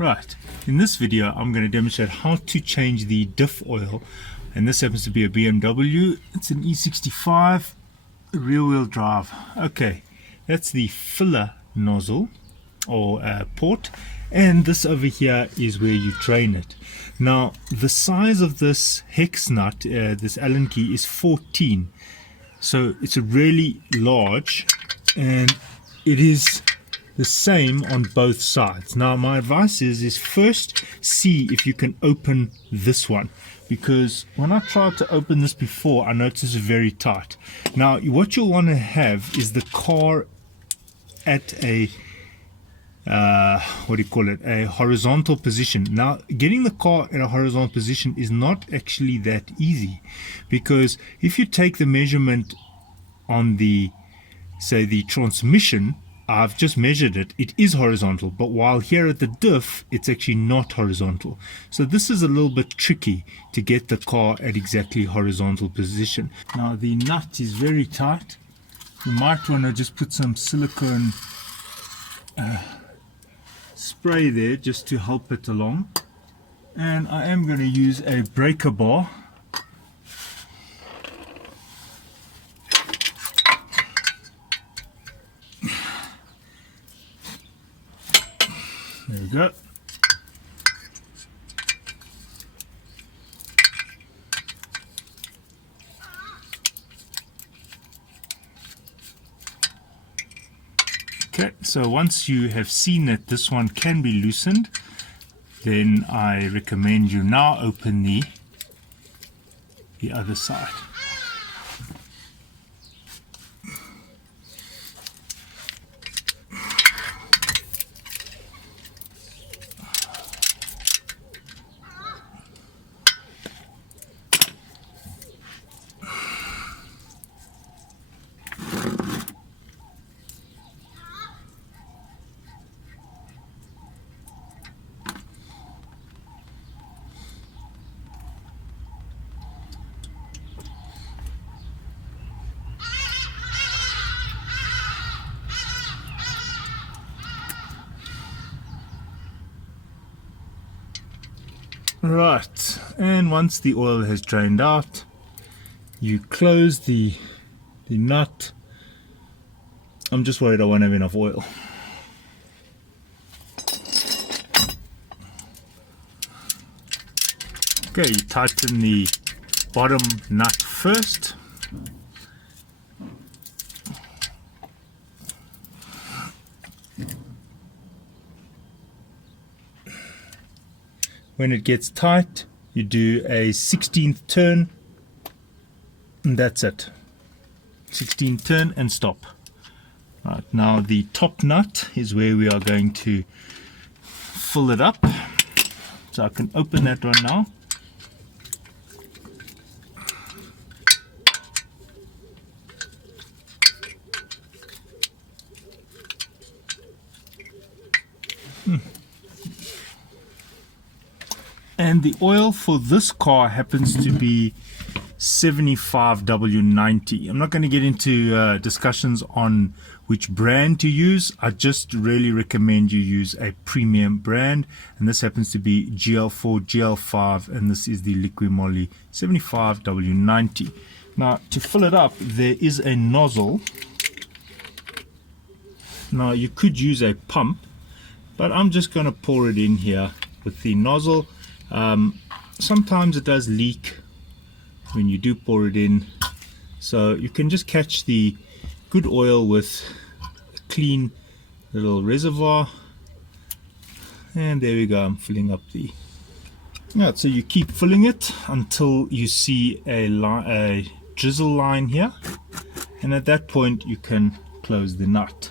Right, in this video I'm going to demonstrate how to change the diff oil, and this happens to be a BMW. It's an e65 rear-wheel drive. Okay, that's the filler nozzle or port, and this over here is where you drain it. Now the size of this hex nut, this Allen key, is 14, so it's a really large, and it is the same on both sides. Now my advice is first see if you can open this one, because when I tried to open this before I noticed it's very tight. Now what you'll want to have is the car at a a horizontal position. Now getting the car in a horizontal position is not actually that easy, because if you take the measurement on the, say, the transmission, I've just measured it, it is horizontal, but while here at the diff it's actually not horizontal. So this is a little bit tricky to get the car at exactly horizontal position. Now the nut is very tight. You might want to just put some silicone spray there just to help it along, and I am going to use a breaker bar. There we go. Okay, so once you have seen that this one can be loosened, then I recommend you now open the other side. Right, and once the oil has drained out, you close the nut. I'm just worried I won't have enough oil. Okay, you tighten the bottom nut first. When it gets tight, you do a 16th turn, and that's it. 16th turn and stop. Right, now the top nut is where we are going to fill it up. So I can open that one now. And the oil for this car happens to be 75W90. I'm not going to get into discussions on which brand to use. I just really recommend you use a premium brand, and this happens to be GL4, GL5, and this is the Liqui Moly 75W90. Now to fill it up, there is a nozzle. Now you could use a pump, but I'm just going to pour it in here with the nozzle. Sometimes it does leak when you do pour it in, so you can just catch the good oil with a clean little reservoir, and there we go. I'm filling up the so you keep filling it until you see a drizzle line here, and at that point you can close the nut.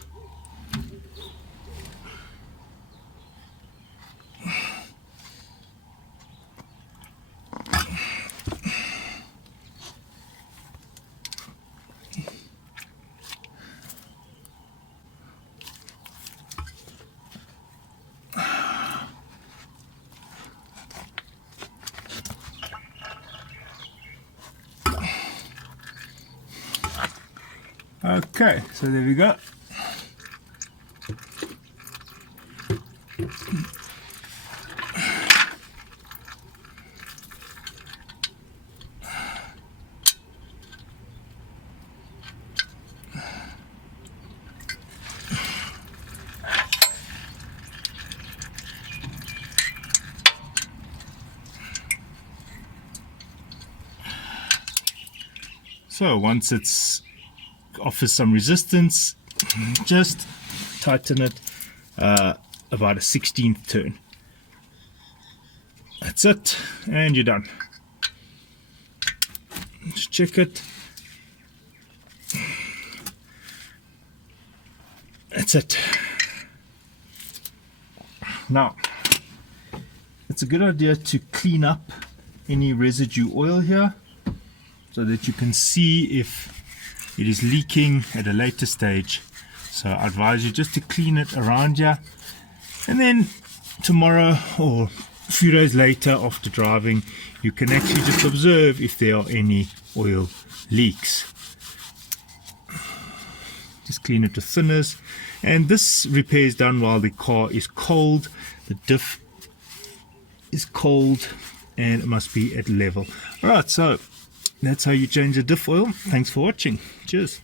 Okay, so there we go. So once it's offers some resistance, just tighten it about a 16th turn. That's it, and you're done. Just check it. That's it. Now, it's a good idea to clean up any residue oil here so that you can see if it is leaking at a later stage. So I advise you just to clean it around here, and then tomorrow or a few days later after driving, you can actually just observe if there are any oil leaks. Just clean it with thinners, and this repair is done while the car is cold. The diff is cold and it must be at level. Alright, so that's how you change the diff oil. Thanks for watching. Cheers.